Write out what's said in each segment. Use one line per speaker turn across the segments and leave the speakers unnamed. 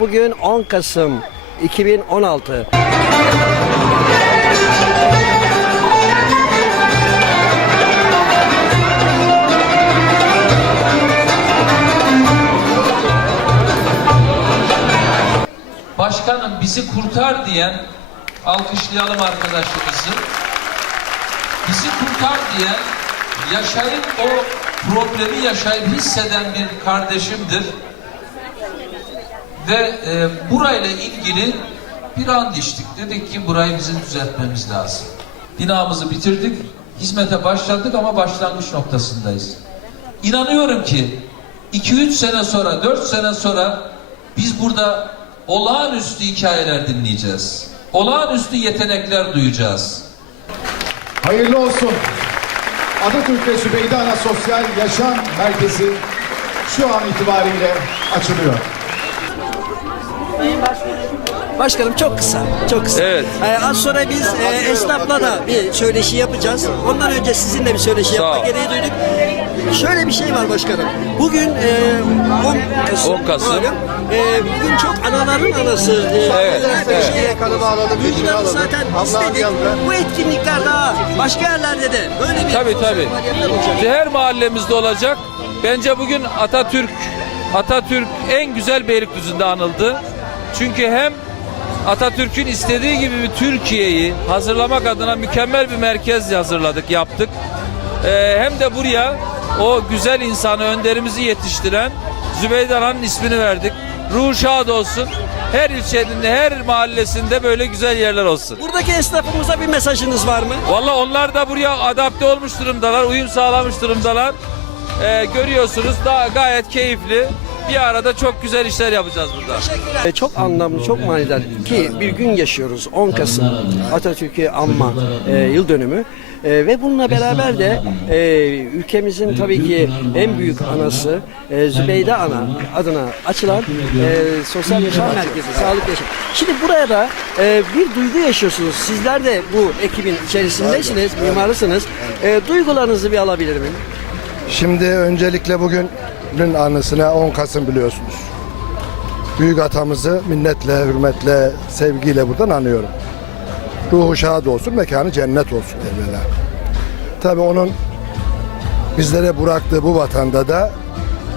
Bugün 10 Kasım 2016.
Başkanım bizi kurtar diyen alkışlayalım arkadaşımızı. Bizi kurtar diyen yaşayıp o problemi yaşayıp hisseden bir kardeşimdir. Ve e, burayla ilgili bir and içtik. Dedik ki burayı bizim düzeltmemiz lazım. Binamızı bitirdik, hizmete başladık ama başlangıç noktasındayız. İnanıyorum ki 2-3 sene sonra, 4 sene sonra biz burada olağanüstü hikayeler dinleyeceğiz. Olağanüstü yetenekler duyacağız.
Hayırlı olsun. Atatürk ve Sübeyde Ana Sosyal Yaşam Merkezi şu an itibariyle açılıyor.
Başkanım çok kısa, çok kısa.
Evet.
Ee, az sonra biz e, esnafla da bir söyleşi yapacağız. Ondan önce sizinle bir söyleşi
Sağ
yapma
ol.
gereği duyduk. Şöyle bir şey var başkanım. Bugün e, 10 Kasım.
10 Kasım.
malum. E, bugün çok anaların anası. E,
Evet,
olarak bir
evet.
şey- Duyguları zaten istedik. Bu etkinlikler daha başka yerlerde de böyle bir
Tabii, tabii.
faaliyetler olacak.
Her mahallemizde olacak. Bence bugün Atatürk Atatürk en güzel Beylikdüzü'nde anıldı. Çünkü hem Atatürk'ün istediği gibi bir Türkiye'yi hazırlamak adına mükemmel bir merkez hazırladık, yaptık. Ee, hem de buraya o güzel insanı, önderimizi yetiştiren Zübeyde Ana'nın ismini verdik. Ruhu şad olsun. Her ilçenin, her mahallesinde böyle güzel yerler olsun.
Buradaki esnafımıza bir mesajınız var mı?
Valla onlar da buraya adapte olmuş durumdalar, uyum sağlamış durumdalar. Ee, görüyorsunuz da gayet keyifli. Bir arada çok güzel işler yapacağız burada.
E, Çok anlamlı, çok manidar ki bir gün yaşıyoruz. 10 Kasım Atatürk'ü anma e, yıl dönümü. E, ve bununla beraber de e, ülkemizin tabii ki en büyük anası e, Zübeyde Ana adına açılan e, sosyal yaşam merkezi, sağlık yaşam. Şimdi buraya da e, bir duygu yaşıyorsunuz. Sizler de bu ekibin içerisindesiniz, mimarısınız. E, duygularınızı bir alabilir miyim?
Şimdi öncelikle bugünün anısına 10 Kasım biliyorsunuz. Büyük atamızı minnetle, hürmetle, sevgiyle buradan anıyorum. Ruhu şad olsun, mekanı cennet olsun evvela. Tabii onun bizlere bıraktığı bu vatanda da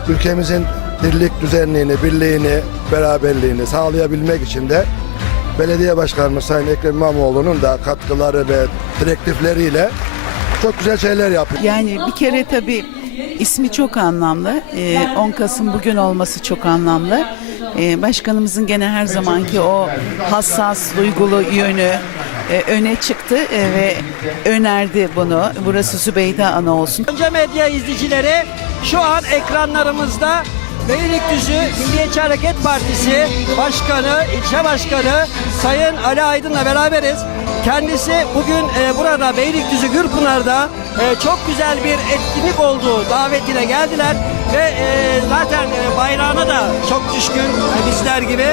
ülkemizin dirlik düzenliğini, birliğini, beraberliğini sağlayabilmek için de belediye başkanımız Sayın Ekrem İmamoğlu'nun da katkıları ve direktifleriyle çok güzel şeyler yapıyor.
Yani bir kere tabii ismi çok anlamlı. Ee, 10 Kasım bugün olması çok anlamlı. Ee, başkanımızın gene her zamanki o hassas, duygulu yönü e, öne çıktı e, ve önerdi bunu. Burası Zübeyde Ana olsun.
Önce medya izleyicileri şu an ekranlarımızda Beylikdüzü Milliyetçi Hareket Partisi Başkanı, ilçe başkanı Sayın Ali Aydın'la beraberiz. Kendisi bugün e, burada Beylikdüzü Gürpınar'da e, çok güzel bir etkinlik olduğu davetiyle geldiler ve e, zaten e, bayrağına da çok düşkün e, bizler gibi.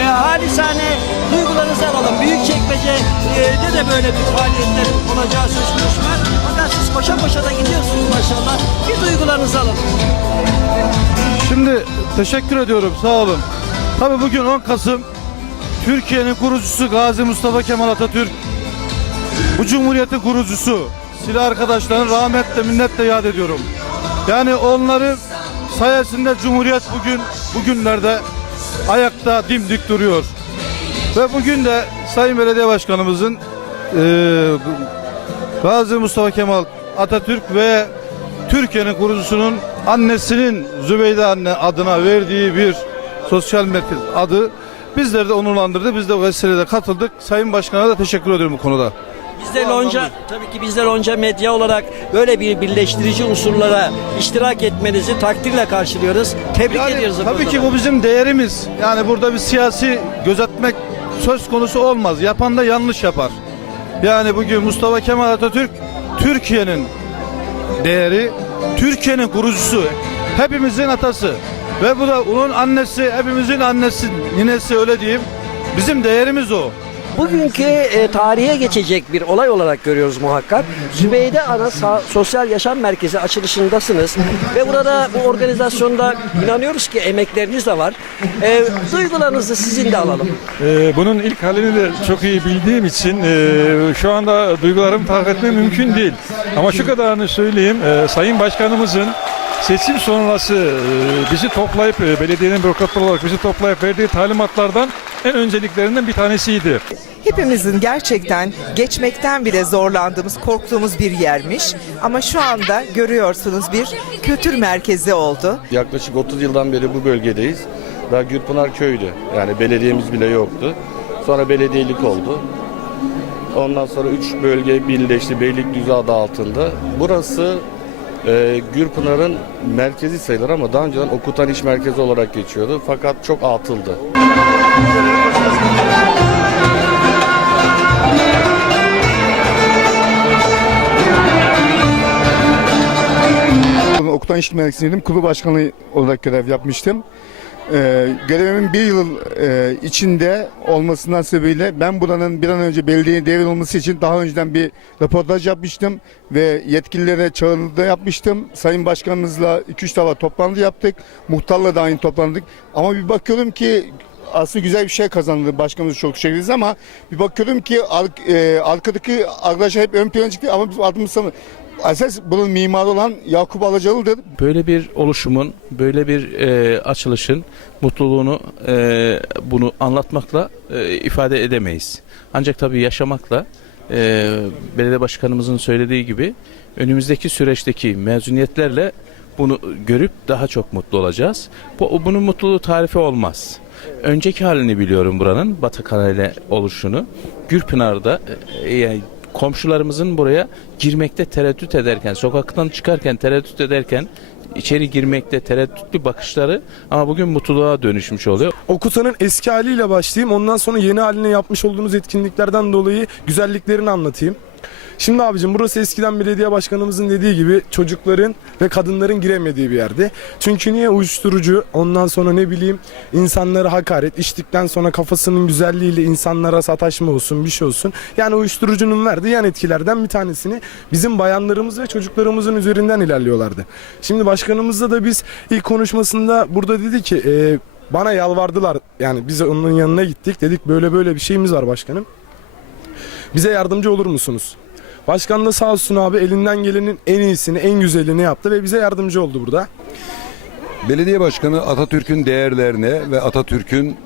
E, halisane duygularınızı alalım. Büyükçekmece'de de böyle bir faaliyetlerin olacağı söz konusu. Fakat siz koşa koşa da gidiyorsunuz maşallah. Bir duygularınızı alalım.
Şimdi teşekkür ediyorum sağ olun. Tabii bugün 10 Kasım Türkiye'nin kurucusu Gazi Mustafa Kemal Atatürk bu cumhuriyetin kurucusu silah arkadaşlarını rahmetle minnetle yad ediyorum. Yani onları sayesinde cumhuriyet bugün bugünlerde ayakta dimdik duruyor. Ve bugün de Sayın Belediye Başkanımızın eee Gazi Mustafa Kemal Atatürk ve Türkiye'nin kurucusunun annesinin Zübeyde anne adına verdiği bir sosyal merkez adı bizleri de onurlandırdı. Biz de o vesilede katıldık. Sayın Başkan'a da teşekkür ediyorum bu konuda.
Bizler Lonca, tabii ki bizler Lonca medya olarak böyle bir birleştirici unsurlara iştirak etmenizi takdirle karşılıyoruz. Tebrik
Yani
ediyoruz.
tabii ki bu bizim değerimiz. Yani burada bir siyasi gözetmek söz konusu olmaz. Yapan da yanlış yapar. Yani bugün Mustafa Kemal Atatürk Türkiye'nin değeri, Türkiye'nin kurucusu, hepimizin atası ve bu da onun annesi, hepimizin annesi, ninesi öyle diyeyim. Bizim değerimiz o.
bugünkü e, tarihe geçecek bir olay olarak görüyoruz muhakkak. Zübeyde Ana Sa- Sosyal Yaşam Merkezi açılışındasınız ve burada bu organizasyonda inanıyoruz ki emekleriniz de var. E, duygularınızı sizin de alalım.
Ee, bunun ilk halini de çok iyi bildiğim için e, şu anda duygularımı tarif etmem mümkün değil. Ama şu kadarını söyleyeyim. e, Sayın Başkanımızın seçim sonrası e, bizi toplayıp e, belediyenin bürokratları olarak bizi toplayıp verdiği talimatlardan en önceliklerinden bir tanesiydi.
hepimizin gerçekten geçmekten bile zorlandığımız, korktuğumuz bir yermiş. Ama şu anda görüyorsunuz bir kültür merkezi oldu.
Yaklaşık 30 yıldan beri bu bölgedeyiz. Daha Gürpınar köydü. Yani belediyemiz bile yoktu. Sonra belediyelik oldu. Ondan sonra 3 bölge birleşti Beylikdüzü adı altında. Burası e, Gürpınar'ın merkezi sayılır ama daha önceden Okutan İş Merkezi olarak geçiyordu. Fakat çok atıldı.
Okutan İlişki Merkezi'ndeydim. Kulüp başkanı olarak görev yapmıştım. Ee, görevimin bir yıl e, içinde olmasından sebebiyle ben buranın bir an önce belediyeye devrolması için daha önceden bir röportaj yapmıştım ve yetkililere çağrı da yapmıştım. Sayın Başkanımızla 2-3 defa toplantı yaptık. Muhtarla da aynı toplandık. Ama bir bakıyorum ki aslında güzel bir şey kazandı. Başkanımız çok ederiz ama bir bakıyorum ki ar- e, arkadaki arkadaşlar hep ön plana çıktı ama biz adımız Esas bunun mimarı olan Yakup Alacalı'dır.
böyle bir oluşumun, böyle bir e, açılışın mutluluğunu e, bunu anlatmakla e, ifade edemeyiz. Ancak tabii yaşamakla e, belediye başkanımızın söylediği gibi önümüzdeki süreçteki mezuniyetlerle bunu görüp daha çok mutlu olacağız. Bu, bunun mutluluğu tarifi olmaz. Önceki halini biliyorum buranın Batakana ile oluşunu. Gürpınar'da e, yani komşularımızın buraya girmekte tereddüt ederken, sokaktan çıkarken tereddüt ederken içeri girmekte tereddütlü bakışları ama bugün mutluluğa dönüşmüş oluyor.
Okutan'ın eski haliyle başlayayım. Ondan sonra yeni haline yapmış olduğunuz etkinliklerden dolayı güzelliklerini anlatayım. Şimdi abicim burası eskiden belediye başkanımızın dediği gibi çocukların ve kadınların giremediği bir yerdi. Çünkü niye uyuşturucu ondan sonra ne bileyim insanlara hakaret içtikten sonra kafasının güzelliğiyle insanlara sataşma olsun bir şey olsun. Yani uyuşturucunun verdiği yan etkilerden bir tanesini bizim bayanlarımız ve çocuklarımızın üzerinden ilerliyorlardı. Şimdi başkanımızla da biz ilk konuşmasında burada dedi ki e, bana yalvardılar yani biz onun yanına gittik dedik böyle böyle bir şeyimiz var başkanım. Bize yardımcı olur musunuz? Başkan da sağ olsun abi elinden gelenin en iyisini, en güzelini yaptı ve bize yardımcı oldu burada.
Belediye başkanı Atatürk'ün değerlerine ve Atatürk'ün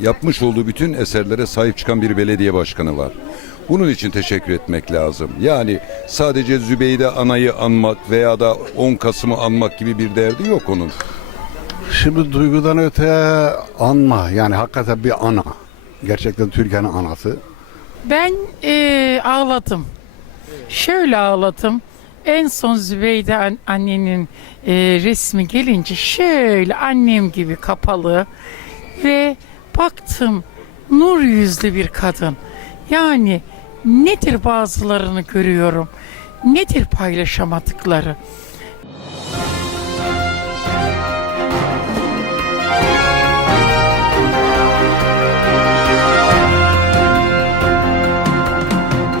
yapmış olduğu bütün eserlere sahip çıkan bir belediye başkanı var. Bunun için teşekkür etmek lazım. Yani sadece Zübeyde Ana'yı anmak veya da 10 Kasım'ı anmak gibi bir derdi yok onun.
Şimdi duygudan öte anma yani hakikaten bir ana. Gerçekten Türkiye'nin anası.
Ben eee, ağladım. Şöyle ağladım. En son Zübeyde an- annenin eee, resmi gelince şöyle annem gibi kapalı ve baktım nur yüzlü bir kadın. Yani nedir bazılarını görüyorum. Nedir paylaşamadıkları?